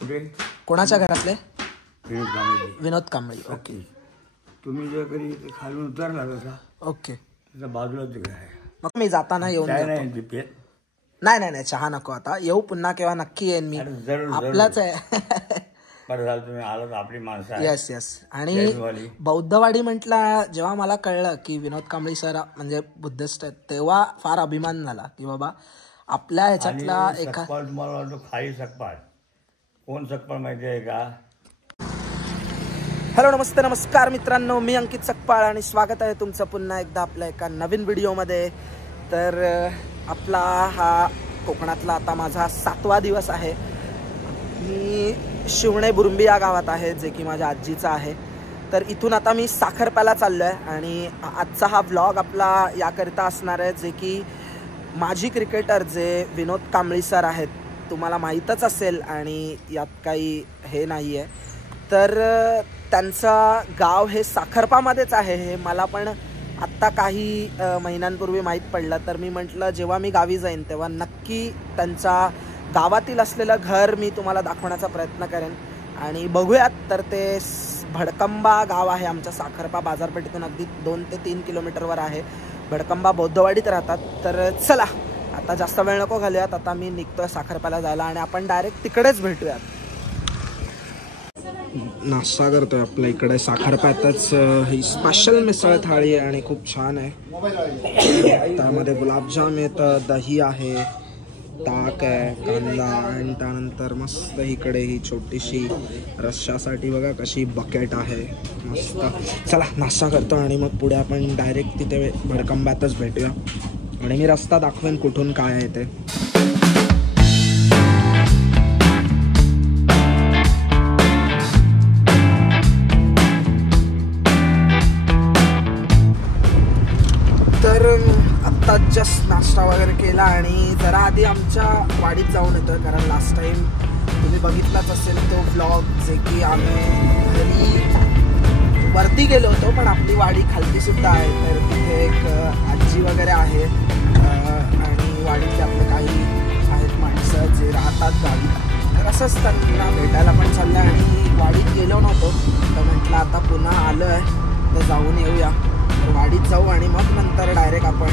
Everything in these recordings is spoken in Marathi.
कुठे? कोणाच्या घरातले? विनोद कांबळे. विनोद कांबळे. ओके. तुम्ही जर कधी खालून उतरला तसा ओके. त्याच्या बाजूलाच घर आहे. मग मी जाताना येऊन काय जातो. नाही ते नाही चहा नको आता. येऊ पुन्हा केव्हा नक्की येईन मी. जरूर आपलाच आहे. बरं झालं तुम्ही आलात, आपली माणसं आहे. येस. आणि बौद्धवाडी म्हटलं, जेव्हा मला कळलं की विनोद कांबळे सर म्हणजे बुद्धिस्ट आहेत, तेव्हा फार अभिमान झाला की बाबा आपल्या ह्याच्यातला एका. तुम्हाला वाटतो खाली सकपाळ. कोण सकपाळ माहिती आहे का? हॅलो, नमस्कार मित्रांनो, मी अंकित सकपाळ आणि स्वागत आहे तुमचं पुन्हा एकदा आपल्या एका नवीन व्हिडिओमध्ये. तर आपला हा कोकणातला आता माझा 7वा दिवस आहे. मी शिवणे बुरुंबी या गावात आहे, जे की माझ्या आजीचं आहे. तर इथून आता मी साखरप्याला चाललो आहे आणि आजचा हा व्लॉग आपला याकरिता असणार आहे, जे की माजी क्रिकेटर जे विनोद कांबळे सर आहेत, तुम्हाला माहीतच असेल आणि यात काही हे नाही आहे. तर त्यांचं गाव हे साखरपामध्येच आहे. हे मला पण आत्ता काही महिन्यांपूर्वी माहीत पडलं. तर मी म्हटलं जेव्हा मी गावी जाईन तेव्हा नक्की त्यांचा गावातील असलेलं घर मी तुम्हाला दाखवण्याचा प्रयत्न करेन. आणि बघूयात. तर ते भडकंबा गाव आहे, आमच्या साखरपा बाजारपेठेतून अगदी 2 ते 3 किलोमीटरवर आहे. भडकंबा बौद्धवाडीत राहतात. तर चला आता जास्त वेळ नको घालूयात. आता मी निघतोय साखरप्याला जायला आणि आपण डायरेक्ट तिकडेच भेटूयात. नाश्ता करतोय आपल्या इकडे साखरप्यातच. ही स्पेशल मिसळ थाळी आहे आणि खूप छान आहे. त्यामध्ये गुलाबजाम येतं, दही आहे, ताक आहे, कांदा आणि त्यानंतर मस्त इकडे ही छोटीशी रश्श्यासाठी बघा कशी बकेट आहे मस्त. चला नाश्ता करतो आणि मग पुढे आपण डायरेक्ट तिथे भडकंब्यातच भेटूया आणि मी रस्ता दाखवेन कुठून काय आहे ते. तर आत्ता जस्ट नाश्ता वगैरे केला आणि जरा आधी आमच्या वाडीत जाऊन येतोय, कारण लास्ट टाइम तुम्ही बघितलाच असेल तो व्लॉग, जे की आम्ही घरी वरती गेलो होतो पण आपली वाडी खालती सुद्धा आहे. तर तिथे एक आजी वगैरे आहे आणि वाडीतले आपले काही आहेत माणसं जे राहतात गावी. तर असंच त्यांना भेटायला पण चाललं आणि वाडीत गेलो नव्हतो. तर म्हटलं आता पुन्हा आलो आहे तर जाऊन येऊया. तर वाडीत जाऊ आणि मग नंतर डायरेक्ट आपण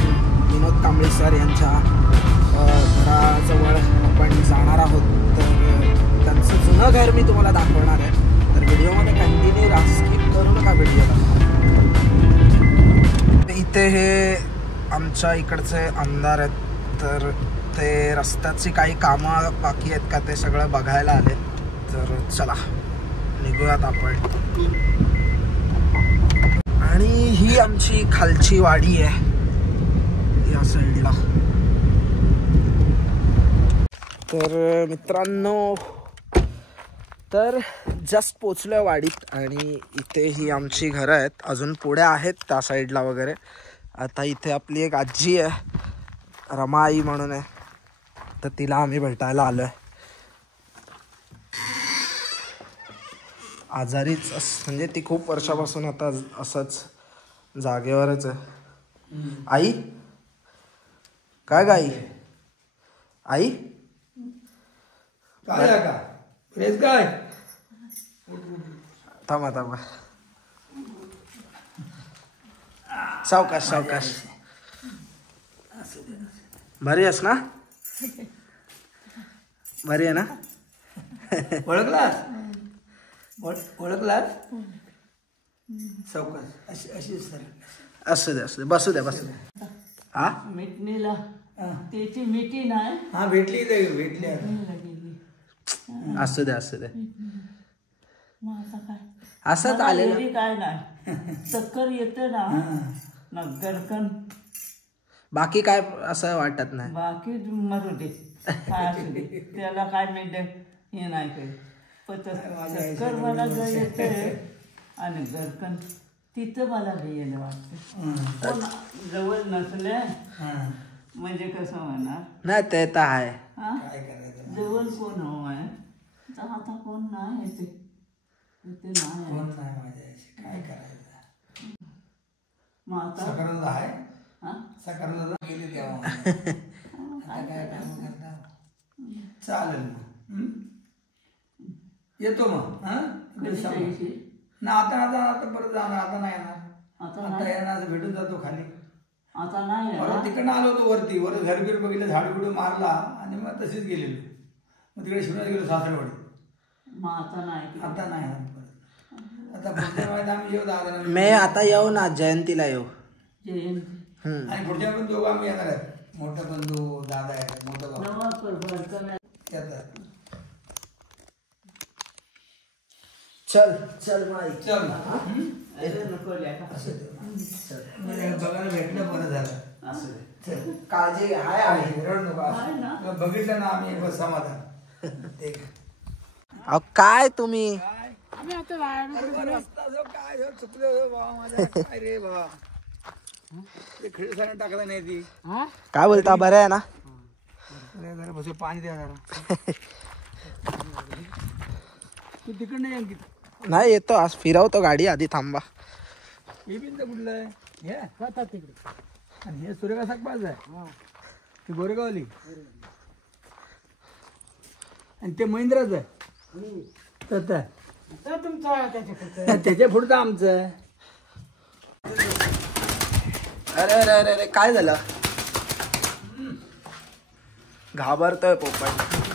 विनोद कांबळे सर यांच्या घराजवळ आपण जाणार आहोत. तर त्यांचं जुनं घर मी तुम्हाला दाखवणार आहे. तर व्हिडिओमध्ये कंटिन्यू स्किप करू नका व्हिडिओला. इथे हे आमच्या इकडचे आमदार आहेत. तर ते रस्त्याची काही कामं बाकी आहेत का ते सगळं बघायला आले. तर चला निघूयात आपण. आणि ही आमची खालची वाडी आहे या साईडला. तर मित्रांनो, तर जस्ट पोचलोय वाडीत आणि इथे ही आमची घरं आहेत. अजून पुढे आहेत त्या साईडला वगैरे. आता इथे आपली एक आजी आहे, रमाई म्हणून आहे, तर तिला आम्ही भेटायला आलोय. आजारीच म्हणजे ती खूप वर्षापासून आता असंच जागेवरच आहे. आई काय गाई आई काय काय थांबा सावकाश बरी आहेस ना? बरी आहे ना? ओळखलास सावकाश अशी सर. असू दे बसू द्या. हा मिटणीला त्याची मिठी नाही. हा भेटली असू दे असंच मला आलेलं. एरी काय नाही, चक्कर येते ना गरकन. बाकी काय असं वाटत नाही. बाकी मरू दे, काय असू दे, त्याला काय मिळते हे नाही काही. पण चक्कर मला जर येते आणि गरकन तिथं मला येणं वाटतं. पण जवळ नसले म्हणजे कसं म्हणणार. नाही ते तर आहे. जवळ कोण हो आहे तर आता कोण नाही येते काय करायचं. मग आता सकाळला आहे हा सकाळला गेले तेव्हा काय काम करता. चालेल येतो मग हा ना आता आता आता परत जाणार आता नाही येणार आता येणार भेटून जातो खाली आता नाही परत तिकडनं आलो होतो वरती वर घरबीर बघितलं झाड बिडू मारला आणि मग तसेच गेलेलो मग तिकडे शिवण्यात गेलो सासरवाडी मग आता नाही आता नाही येणार आता पुढच्या वेळेला आम्ही येऊ दादा मी आता येऊ ना जयंतीला येऊ जयंती आणि पुढच्या वेळेला दोघं आम्ही येणार आहेत मोठा बंधू दादा आहे मोठा बाबा येतात चल चल माई चल नको बघायला भेटलं बरं झालं काळजी हाय आहे रड नको बघितलं ना आम्ही बस समाधान अहो काय तुम्ही रस्ता जो काय जो चुकलो बाबा माझा काय रे बाबा ते खिळ सारण टाकलं नाही ती काय बोलता बरं आहे ना जरा बस पाणी द्या जरा तू तिकडनं ये अंकित नाही येतो आज फिरवतो गाडी आधी थांबा हे बिंद कुठलं आहे हे तिकडे आणि हे सूर्यका साकपाच आहे ती गोरेगावली आणि ते महिंद्राच आहे त्याच्या पुढचं आमचं आहे अरे अरे अरे अरे काय झालं घाबरतोय पोपट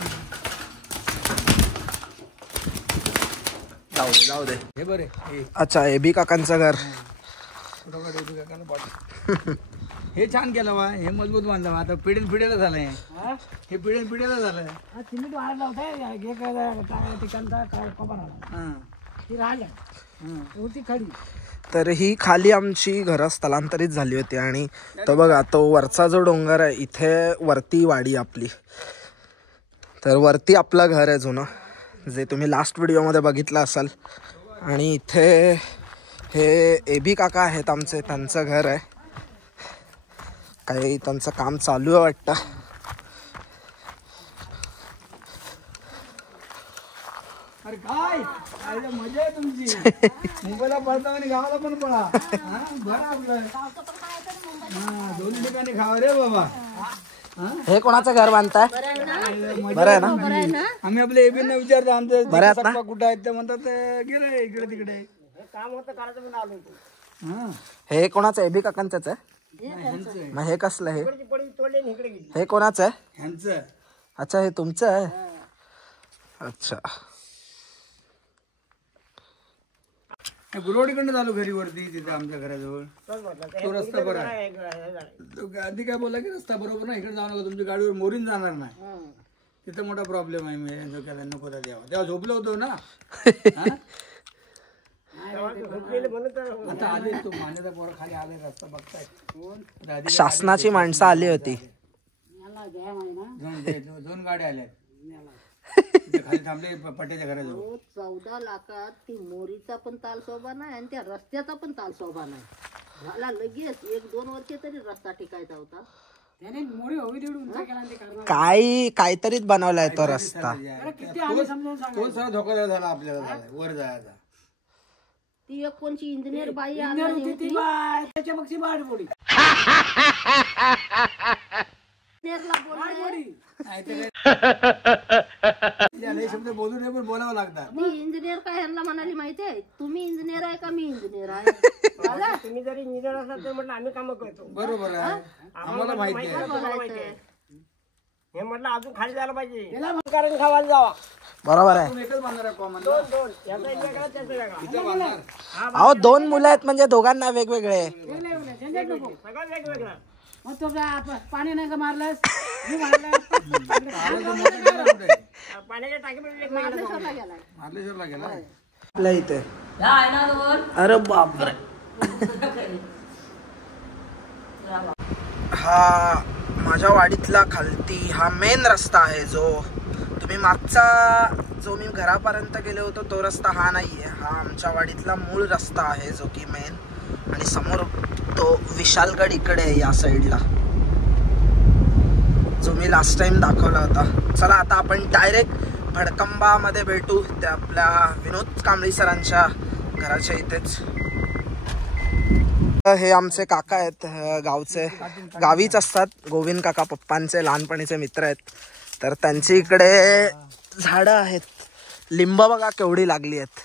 जाऊ दे हे बरे हे अच्छा एबी काकांचं घर हे छान केलं वा हे मजबूत बांधलं वा आता पिढीन पिढीला झालंय हे पिढीन पिढीला झालंय तर ही खाली आमची घरं स्थलांतरित झाली होती आणि तो बघा तो वरचा जो डोंगर आहे इथे वरती वाडी आपली तर वरती आपलं घर आहे जुनं जे तुम्ही लास्ट व्हिडिओमध्ये बघितलं असाल आणि इथे हे एबी काका आहेत आमचे त्यांचं घर आहे काही त्यांचं काम चालू आहे वाटतं अरे काय मजा आहे तुमची मुंबईला पळता आणि गावाला पण पळा बरं आपलं दोन ठिकाणी खावा रे बाबा हे कोणाचं घर बांधताय बरं आहे ना आम्ही आपल्या एबींना विचारतो आमचं बरं आहेत ना कुठं आहेत ते म्हणतात गेलं इकडे तिकडे काम होतं करायचं म्हणून आलो हे कोणाचं एबी काकांचंच आहे मग हे कसलं हे कोणाचं आहे ह्यांचं अच्छा हे तुमचं आहे अच्छा गुरवाडीकडनं झालो घरी वरती तिथे आमच्या घराजवळ तो रस्ता बरा आहे आधी काय बोला की रस्ता बरोबर ना इकडे जाऊ नका तुमच्या गाडीवर मोरीन जाणार नाही तिथं मोठा प्रॉब्लेम आहे मी डोक्याला नको द्यावा तेव्हा झोपलो होतो ना आता आले तो मान्यता पोरा खाली आले रस्ता बघताय शासनाची माणसं आली होती दोन गाड्या आल्या खाली थांबले पट्ट्याच्या घराजवळ 14 लाखात ती मोरीचा पण ताल शोभा नाही आणि त्या रस्त्याचा पण ताल शोभा नाही झाला लगेच 1-2 वर्ष तरी रस्ता टिकायचा होता काहीतरीच बनवलाय तो रस्ता तो सगळा धोकादायक झाला आपल्याला वर जायचा ती एक कोणची इंजिनियर बाई आणली होती शब्द बोलू नये पण बोलावं लागतात मी इंजिनियर काय ह्यांना म्हणाली माहितीये तुम्ही इंजिनियर आहे का मी इंजिनियर आहे तुम्ही जरी इंजिनियर असाल तर म्हटलं आम्ही काम करतो बरोबर आहे आम्हाला माहिती आहे हे म्हटलं अजून खाली जायला पाहिजे कारण खावायला जावा बरोबर आहे एकच बांधणार आहे कॉमन दोन याचा एक वेगळा त्याचा वेगळा अहो 2 मुलं आहेत म्हणजे दोघांना वेगवेगळे सगळं वेगवेगळं मग तो पाणी नाही का मारलंस पाण्याच्या टाकीमध्ये मार्लेश्वरला गेलाय मार्लेश्वरला गेला आपल्या इथे अरे बापरे हा माझ्या वाडीतला खालती हा मेन रस्ता आहे जो तुम्ही मागचा जो मी घरापर्यंत गेले होतो तो रस्ता हा नाहीये हा आमच्या वाडीतला मूळ रस्ता आहे जो की मेन आणि समोर तो विशालगड इकडे या साईडला जो मी लास्ट टाइम दाखवला होता चला आता आपण डायरेक्ट भडकंबा मध्ये भेटू त्या आपल्या विनोद कांबळी सरांच्या घराच्या इथेच हे आमचे काका आहेत गावचे गावीच असतात गोविंद काका पप्पांचे लहानपणीचे मित्र आहेत तर त्यांची इकडे झाडं आहेत लिंब बघा केवढी लागली आहेत.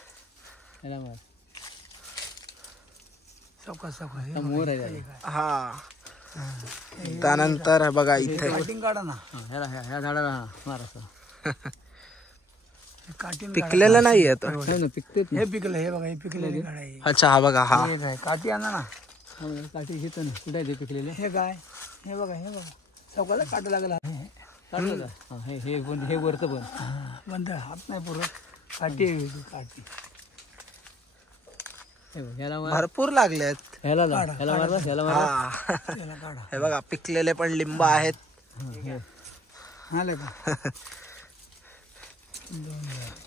मोर आहे हा त्यानंतर बघा इथे काटिंग काढा ना ह्या झाडाला मार असं काटिंग पिकलेलं नाही येत. हे पिकलं हे बघा हे पिकलेले काढाय. अच्छा हा बघा हा काठी आणा ना काठी घेतो ना कुठे ते पिकलेले हे काय हे बघा चौकाला काटा लागला हे वरत पण बंद हात नाही पुरत काठी काठी भरपूर लागले आहेत. हे बघा पिकलेले पण लिंब आहेत.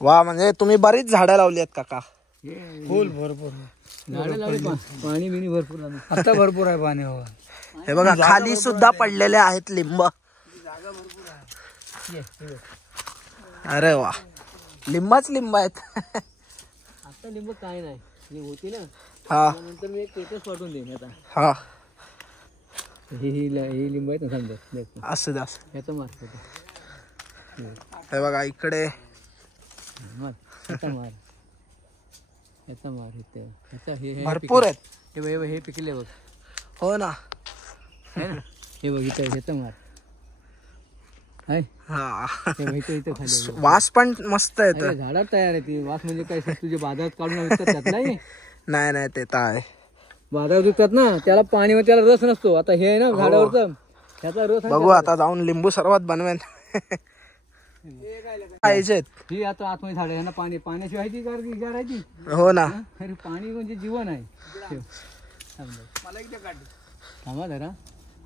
वा म्हणजे तुम्ही बरीच झाडं लावली आहेत काका. फुल भरपूर पाणी बिनी भरपूर आता भरपूर आहे पाणी. हो हे बघा खाली सुद्धा पडलेले आहेत लिंब. अरे वा लिंबच लिंब आहेत. आता लिंब काय नाही होती ना हा नंतर मी एक पेटच पाठवून देईन आता. हा ही लिंब आहेत ना समजा असं द्या. याचा मार हे बघा इकडे याचा मार हे भरपूर आहेत. हे पिकले बघ. हो ना हे बघ इथं ह्याचा मार हा इथं खाली वास पण मस्त येत. झाडात तयार आहे ती. वास म्हणजे काय तुझे बाजारात काढून विकतात नाही. नाही ते तर आहे. बाजारात विकतात ना त्याला पाणी व त्याला रस नसतो. आता हे आहे ना झाडावरचा ह्याचा रस बघू आता जाऊन लिंबू सरबत बनवेन. पाहिजेत ही आता आतमध्ये झाड आहे ना पाण्याशिवाय ती गारायची. हो ना अरे पाणी म्हणजे जीवन आहे. थांबा जरा.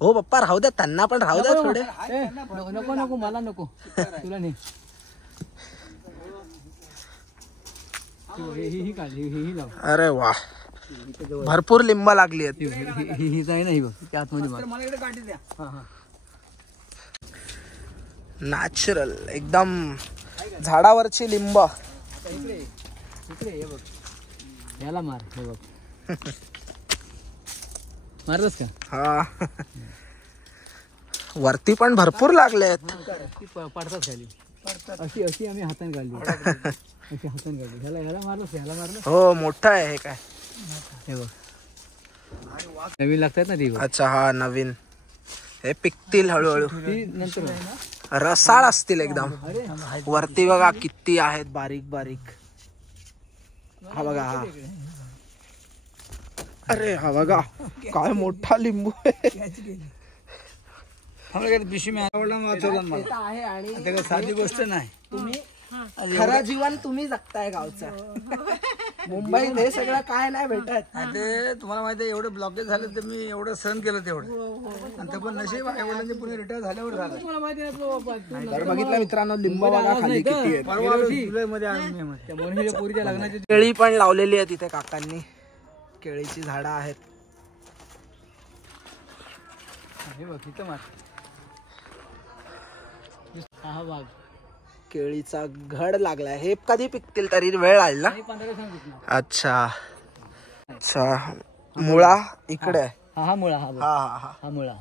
हो पप्पा राहू द्या त्यांना पण राहू द्या थोडे. नको मला नको तुला नाही. ही काढली ही लाव. अरे वा भरपूर लिंब लागली आहेत. ही आहे ना ही बघ त्या आतमध्ये मला इकडे काठी द्या. नॅचरल एकदम झाडावरची लिंब. इकडे हे बघ याला मार. हे बघ मारलंस का. हा वरती पण भरपूर लागले आहेत. पडतात खाली अशी आम्ही हाताने काढली. अशी हाताने काढली. ह्याला मारलं. हो मोठं आहे हे काय. हे बघ नवीन लागतात ना ती. अच्छा हा नवीन. हे पिकतील हळूहळू. नंतर रसाळ असतील एकदम. वरती बघा किती आहेत बारीक बारीक. हा बघा हा. अरे हा बघा काय मोठा लिंबू आहे. पिशवी आवडला आहे आणि साधी गोष्ट नाही. तुम्ही खरं जीवन तुम्ही जगताय गावचं. मुंबईत हे सगळं काय नाही भेटत. ते तुम्हाला माहिती आहे एवढे ब्लॉकेज झाले तर मी एवढं सहन केलं तेवढं. आणि ते पण नशीब आईवडिलांनी पुणे रिटायर झाल्यावर झालं. तर बघितलं मित्रांनो लिंब बघा खाली किती आहेत. परवा जुलैमध्ये आणि मे पोरीच्या लग्नाची केळी पण लावलेली आहे तिथे काकांनी. केळीची झाडं आहेत. हे बघ इथं मार. हा बाग केळीचा घड लागलाय. हे कधी पिकतील तरी वेळ लागला. अच्छा अच्छा मुळा इकडे आहे. हा मुळा. हा मुळा.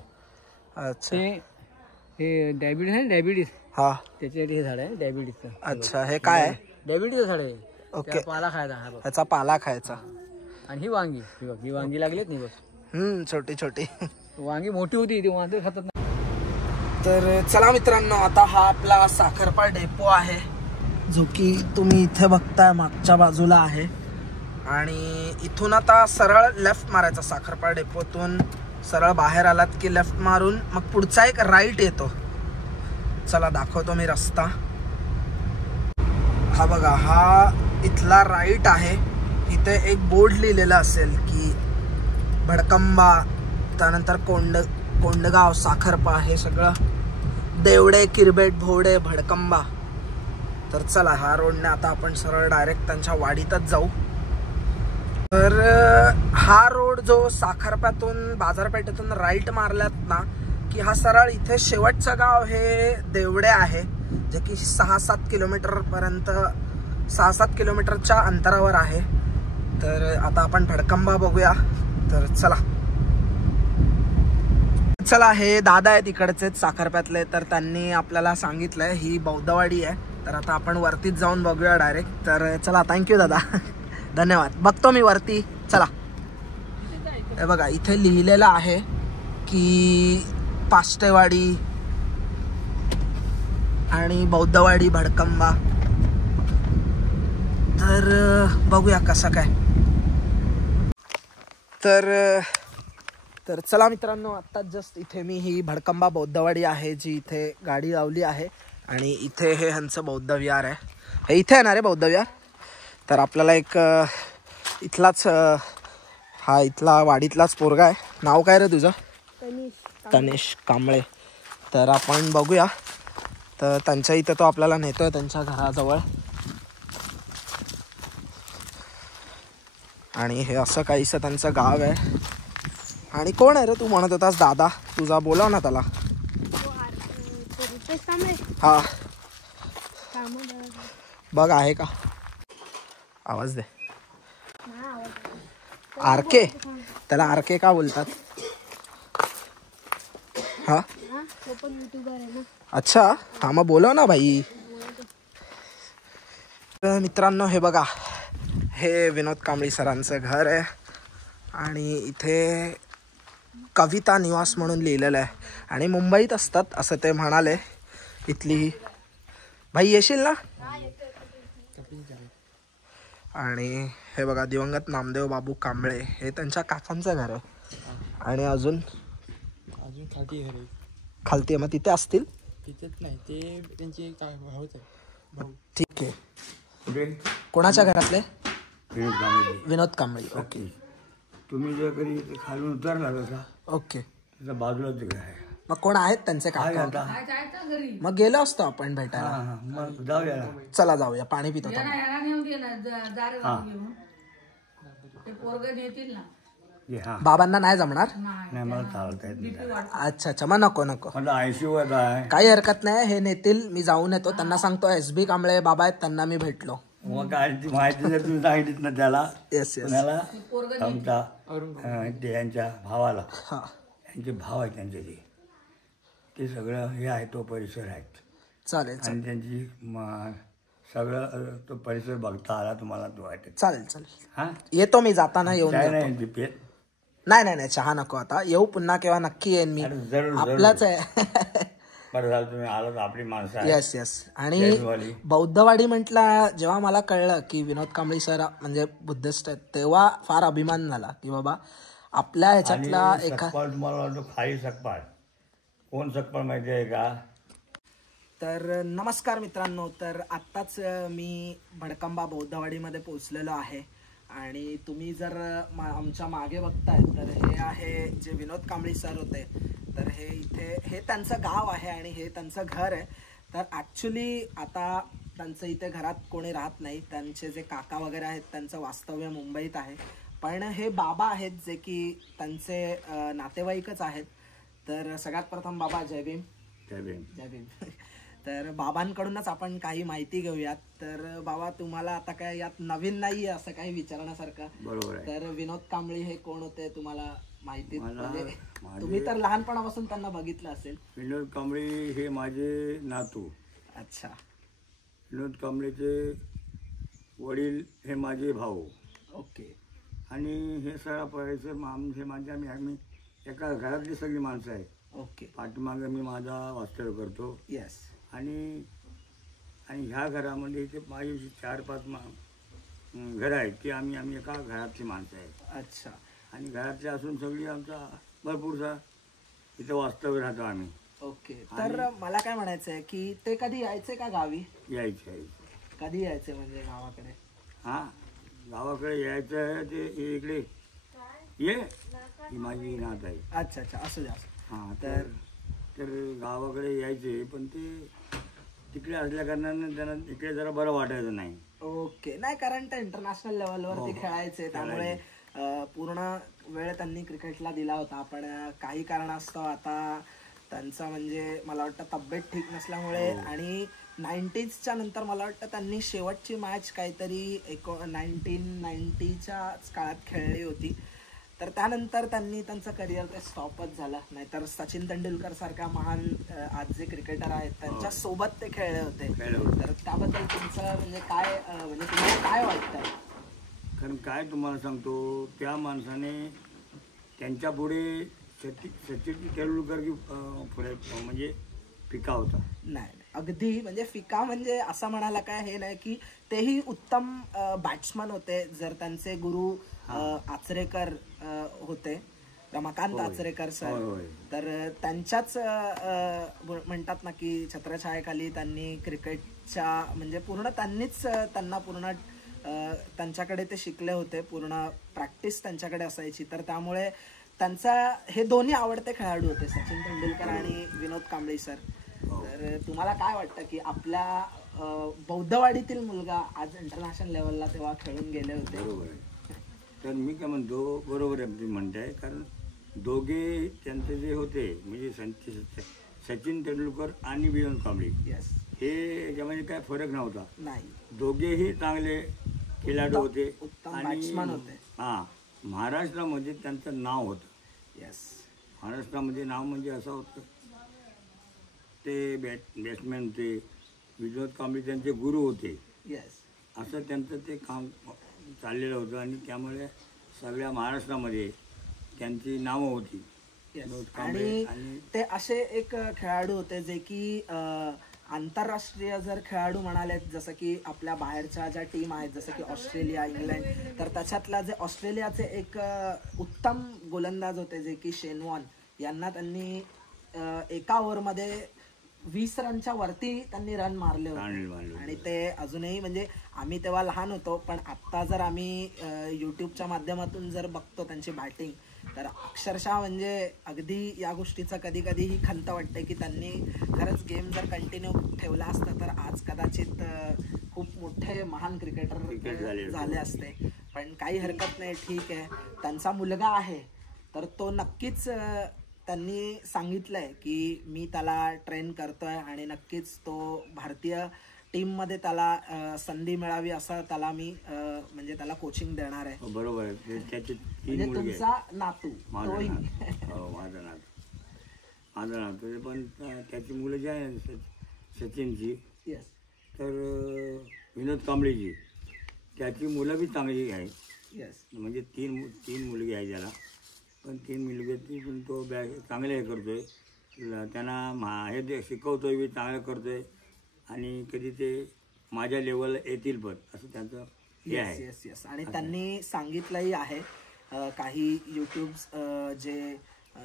अच्छा हे डायबिटीस आहे. डायबिटीस हा त्याच्यासाठी हे झाड आहे डायबिटीसचं. अच्छा हे काय आहे. डायबिटीसचं झाड आहे. ओके पाला खायचा हा बघ. त्याचा पाला खायचा. आणि ही वांगी बघ. ही वांगी लागलीत नाही बघ. छोटी छोटी वांगी मोठी होती ती वांगे खातात ना. तर चला मित्रांनो आता हा आपला साखरपा डेपो आहे जो की तुम्ही इथे बघताय मागच्या बाजूला आहे. आणि इथून आता सरळ लेफ्ट मारायचा. साखरपा डेपोतून सरळ बाहेर आलात की लेफ्ट मारून मग पुढचा एक राईट येतो. चला दाखवतो मी रस्ता. हा बघा हा इथला राईट आहे. इथे एक बोर्ड लिहिलेला असेल की भडकंबा त्यानंतर कोंडगाव साखरपा हे सगळं देवडे किरबेट भोवडे भडकंबा. तर चला हा रोडने आता आपण सरळ डायरेक्ट त्यांच्या वाडीतच जाऊ. तर हा रोड जो साखरप्यातून बाजारपेठेतून राईट मारल्यात ना की हा सरळ इथे शेवटचं गाव हे देवडे आहे जे की 6-7 किलोमीटरपर्यंत 6-7 किलोमीटरच्या अंतरावर आहे. तर आता आपण भडकंबा बघूया. तर चला हे दादा आहेत इकडचेच साखरप्यातले. तर त्यांनी आपल्याला सांगितलंय ही बौद्धवाडी आहे तर आता आपण वरतीच जाऊन बघूया डायरेक्ट. तर चला, थँक्यू दादा. धन्यवाद. बघतो मी वरती. चला. हे बघा इथे लिहिलेलं आहे की पाष्टेवाडी आणि बौद्धवाडी भडकंबा. तर बघूया कसं काय. तर चला मित्रांनो, आत्ताच जस्ट इथे मी ही भडकंबा बौद्धवाडी आहे जी इथे गाडी लावली आहे आणि इथे हे ह्यांचं बौद्ध विहार आहे. हे इथे येणार आहे बौद्ध विहार. तर आपल्याला एक इथलाच हा इथला वाडीतलाच पोरगा आहे. नाव काय रे तुझं? तनिष कांबळे. तर आपण बघूया. तर त्यांच्या इथं तो आपल्याला नेतोय त्यांच्या घराजवळ. आणि हे असं काहीसं त्यांचं गाव आहे. आणि कोण आहे रे तू म्हणत होतास दादा तुझा? बोलाव ना त्याला. हा बघ आहे का? आवाज दे. आरके? त्याला आरके का बोलतात? हा अच्छा, हा मग बोलव ना भाई. तर मित्रांनो हे बघा, हे विनोद कांबळी सरांचं घर आहे आणि इथे कविता निवास म्हणून लिहिलेलं आहे. आणि मुंबईत असतात असं ते म्हणाले. इथली भाई येशील ना? आणि हे बघा दिवंगत नामदेव बाबू कांबळे हे त्यांच्या काकांचं घर आहे. आणि अजून खालती घर आहे. खालती मग तिथे असतील. तिथेच नाही, ते त्यांचे भाऊच आहे. भाऊ. ठीक आहे. कुठे? कोणाच्या घरातले? विनोद कांबळे. विनोद कांबळे. ओके. तुम्ही जर कधी इथे खालून उतरला तसा ओके. त्याच्या बाजूलाच घर आहे. मग कोण आहेत त्यांचे काय काका? आता? मग गेलो असतो आपण भेटायला. हा मग जाऊया ना. चला जाऊया, पाणी पितो. ये हा. बाबांना नाही जमणार. नाही मला चालता येत नाही. अच्छा अच्छा, मग नको नको, मला ICU आहे. काही हरकत नाही. हे नेतील, मी जाऊन येतो. त्यांना सांगतो SB कांबळे बाबा आहेत, त्यांना मी भेटलो. मग काय ती माहिती जर तुम्ही सांगितलीत ना त्याला, येस येस. कोणाला आमच्या यांच्या भावाला, हा यांचे भाव आहेत त्यांचे ते सगळं हे आहे, तो परिसर आहे. चालेल आणि त्यांची सगळं तो परिसर बघता आला तुम्हाला तो वाटेल. चालेल चालेल. हा येतो मी, जाताना येऊन काय जातो. नाही पेत. नाही चहा नको आता. येऊ पुन्हा केव्हा नक्की येईन मी. अरे जरूर आपलाच आहे. बरं झालं तुम्ही आलात, आपली माणसं आहेत. Yes yes. आणि जैनवाली. बौद्धवाडी म्हटलं जेव्हा मला कळलं की विनोद कांबळी सर म्हणजे बुद्धिस्ट आहेत, तेव्हा फार अभिमान झाला की बाबा आपल्या ह्याच्यातला आणि एका. सकपाळ तुम्हाला वाटतो खाली सकपाळ. कोण सकपाळ माहिती आहे का? तर नमस्कार मित्रांनो. तर आत्ताच मी भडकंबा बौद्धवाडीमध्ये पोहोचलेलो आहे. आणि तुम्ही जर आमच्या मागे बघताय तर हे आहे जे विनोद कांबळी सर होते. तर हे इथे हे त्यांचं गाव आहे आणि हे त्यांचं घर आहे. तर ॲक्च्युली आता त्यांचं इथे घरात कोणी राहत नाही. त्यांचे जे काका वगैरे आहेत त्यांचं वास्तव्य मुंबईत आहे. पण हे बाबा आहेत जे की त्यांचे नातेवाईकच आहेत. तर सगळ्यात प्रथम बाबा जय भीम. जय भीम. जय भीम. तर बाबांकडूनच आपण काही माहिती घेऊयात. तर बाबा तुम्हाला आता काय यात नवीन नाहीये असं काही विचारण्यासारखं. बरोबर आहे. तर विनोद कांबळी हे कोण होते तुम्हाला माहिती? माझे तुम्ही तर लहानपणापासून त्यांना बघितलं असेल. विनोद कांबळे हे माझे नातू. अच्छा. विनोद कांबळेचे वडील हे माझे भाऊ. ओके. आणि हे सगळा परिसर हे माझ्या आम्ही एका घरातली सगळी माणसं आहेत. ओके. पाठीमागं मी माझा वास्तव्य करतो. येस. आणि ह्या घरामध्ये इथे माझी 4-5 घरं आहेत की आम्ही एका घरातली माणसं आहेत. अच्छा. आणि घरातले असून सगळी आमचा भरपूरसा इथं वास्तव्य राहतो आम्ही. ओके. तर मला काय म्हणायचं आहे की ते कधी यायचे का गावी? यायचे. कधी यायचे म्हणजे गावाकडे? हां, गावाकडे यायचं आहे ते इकडे ये. ही माझी नात आहे. अच्छा अच्छा, असू द्या. हां, तर गावाकडे यायचे पण ते तिकडे असल्या कारणाने त्यांना इकडे जरा बरं वाटायचं नाही. ओके. नाही, कारण ते इंटरनॅशनल लेवलवर ते खेळायचे, त्यामुळे पूर्ण वेळ त्यांनी क्रिकेटला दिला होता. पण काही कारणास्तव आता त्यांचा म्हणजे मला वाटतं तब्येत ठीक नसल्यामुळे आणि 90sच्या नंतर मला वाटतं त्यांनी शेवटची मॅच काहीतरी 1990च्या काळात खेळली होती. तर त्यानंतर त्यांनी त्यांचं करिअर ते स्टॉपच झालं. नाहीतर सचिन तेंडुलकर सारख्या महान आज जे क्रिकेटर आहेत त्यांच्या सोबत ते खेळले होते. तर त्याबद्दल तुमचं म्हणजे काय म्हणजे तुम्हाला काय वाटतं? कारण काय तुम्हाला सांगतो, त्या माणसाने त्यांच्या पुढे सचिन तेंडुलकर की पुढे म्हणजे फिका होता. नाही अगदी म्हणजे फिका म्हणजे असं म्हणायला काय हे नाही की तेही उत्तम बॅट्समन होते. जर त्यांचे गुरु आचरेकर होते, रमाकांत आचरेकर सर, तर त्यांच्याच म्हणतात ना की छत्रछायेखाली त्यांनी क्रिकेटच्या म्हणजे पूर्ण त्यांनीच त्यांना पूर्ण त्यांच्याकडे ते शिकले होते, पूर्ण प्रॅक्टिस त्यांच्याकडे असायची. तर त्यामुळे त्यांचा हे दोन्ही आवडते खेळाडू होते, सचिन तेंडुलकर आणि विनोद कांबळे सर. तर तुम्हाला काय वाटतं की आपल्या बौद्धवाडीतील मुलगा आज इंटरनॅशनल लेवलला तेव्हा खेळून गेले होते? बरोबर आहे. तर मी काय म्हणतो, बरोबर आहे तुम्ही म्हणताय. कारण दोघे त्यांचे जे होते म्हणजे सचिन तेंडुलकर आणि विनोद कांबळे, येस, हे याच्यामध्ये काय फरक नव्हता. नाही, दोघेही चांगले खेळाडू होते, उत्तम बॅट्समन होते. हां, महाराष्ट्रामध्ये त्यांचं नाव होतं. येस, महाराष्ट्रामध्ये नाव म्हणजे असं होतं, ते बॅट्समॅन होते, विनोद कांबळे त्यांचे गुरु होते. येस, असं त्यांचं ते काम चाललेलं होतं आणि त्यामुळे सगळ्या महाराष्ट्रामध्ये त्यांची नावं होती. आणि ते असे एक खेळाडू होते जे की आंतरराष्ट्रीय जर खेळाडू म्हणाले, जसं की आपल्या बाहेरच्या ज्या टीम आहेत जसं की ऑस्ट्रेलिया, इंग्लंड, तर त्याच्यातला जे ऑस्ट्रेलियाचे एक उत्तम गोलंदाज होते जे की शेन वॉर्न, यांना त्यांनी एका ओव्हरमध्ये 20 रनच्या वरती त्यांनी रन मारले होते. आणि ते अजूनही म्हणजे आम्ही तेव्हा लहान होतो, पण आत्ता जर आम्ही यूट्यूबच्या माध्यमातून जर बघतो त्यांची बॅटिंग, तर अक्षरशः म्हणजे अगदी या गोष्टीचा कधी कधी ही खंत वाटते की त्यांनी खरंच गेम जर कंटिन्यू ठेवला असता तर आज कदाचित खूप मोठे महान क्रिकेटर झाले असते. पण काही हरकत नाही, ठीक आहे. त्यांचा मुलगा आहे तर तो नक्कीच त्यांनी सांगितलंय की मी त्याला ट्रेन करतोय आणि नक्कीच तो भारतीय टीममध्ये त्याला संधी मिळावी असं त्याला मी म्हणजे त्याला कोचिंग देणार आहे. बरोबर आहे. त्याचे म्हणजे तुमचा नातू, माझा नातू पण त्याची मुलं जी आहे सचिनची, येस, तर विनोद कांबळेची, त्याची मुलं बी चांगली आहे. येस, म्हणजे तीन मुलगी आहे त्याला, पण 3 मुलगी पण तो चांगले हे करतोय, त्यांना हे शिकवतोय बी, चांगलं करतोय आणि कधी ते माझ्या लेवलला येतील पण, असं त्यांचं हे आहे. Yes yes. आणि त्यांनी सांगितलंही आहे काही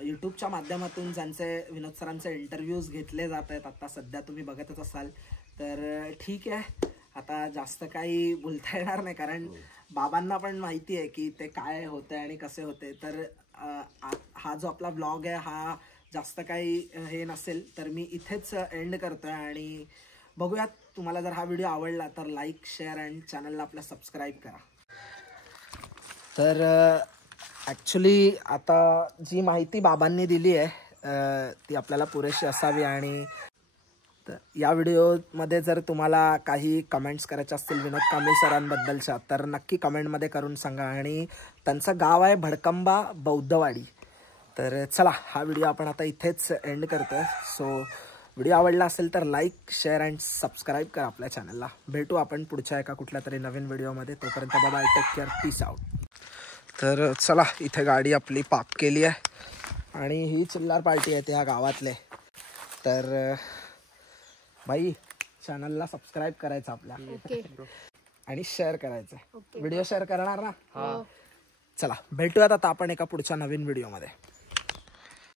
यूट्यूबच्या माध्यमातून ज्यांचे विनोद सरांचे इंटरव्ह्यूज घेतले जात आहेत आता सध्या तुम्ही बघतच असाल, तर ठीक आहे, आता जास्त काही बोलता येणार नाही कारण बाबांना पण माहिती आहे की ते काय होते आणि कसे होते. तर हा जो आपला ब्लॉग आहे हा जास्त काही हे नसेल तर मी इथेच एंड करतोय. आणि बघूयात, तुम्हाला जर हा व्हिडिओ आवडला तर लाईक, शेअर आणि चॅनलला आपल्या सबस्क्राईब करा. तर ॲक्च्युली आता जी माहिती बाबांनी दिली आहे ती आपल्याला पुरेशी असावी. आणि या व्हिडिओमध्ये जर तुम्हाला काही कमेंट्स करायच्या असतील विनोद कांबळे सरांबद्दलच्या तर नक्की कमेंटमध्ये करून सांगा. आणि त्यांचं गाव आहे भडकंबा बौद्धवाडी. तर चला, हा व्हिडिओ आपण आता इथेच एंड करतोय. सो व्हिडिओ आवडला असेल तर लाईक, शेअर अँड सबस्क्राईब करा आपल्या चॅनलला. भेटू आपण पुढच्या एका कुठल्या तरी नवीन व्हिडिओमध्ये. तोपर्यंत bye, take care, peace out. तर चला, इथे गाडी आपली पार्क केली आहे आणि ही चिल्लार पार्टी आहे त्या गावातले. तर भाई, चॅनलला सबस्क्राईब करायचं आपल्या आणि शेअर करायचं. व्हिडिओ शेअर करणार ना? चला, भेटूयात आता आपण एका पुढच्या नवीन व्हिडिओमध्ये.